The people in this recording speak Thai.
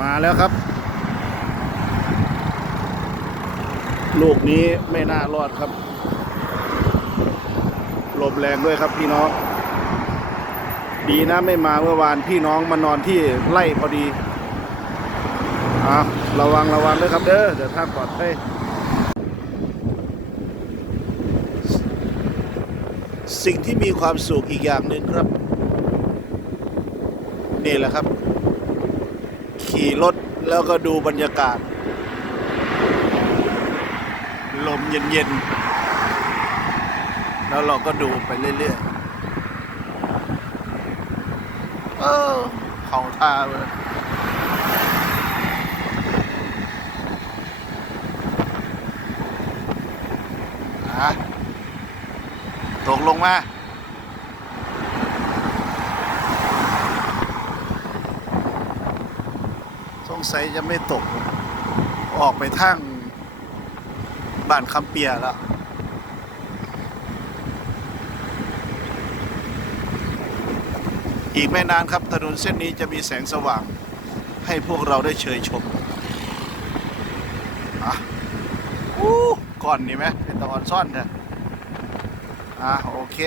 มาแล้วครับ ลูกนี้ไม่น่ารอดครับลมแรงด้วยครับพี่น้อง ดีนะไม่มาเมื่อวานพี่น้องมานอนที่ไร่พอดีอะระวังระวังด้วยครับเด้อเดี๋ยวท่านปลอดภัยสิ่งที่มีความสุขอีกอย่างหนึ่งครับ นี่แหละครับ ขี่รถแล้วก็ดูบรรยากาศ ลมเย็นๆ แล้วเราก็ดูไปเรื่อยๆ เออเขาท่าเลยอะตกลงมา งสัยจะไม่ตก ออกไปทางบ้านคำเปียแล้วอีกไม่นานครับถนนเส้นนี้จะมีแสงสว่างให้พวกเราได้เชยชมอะอู้ก่อนนี่ไหมเป็นตะออนซ่อนเถอะอะโอเค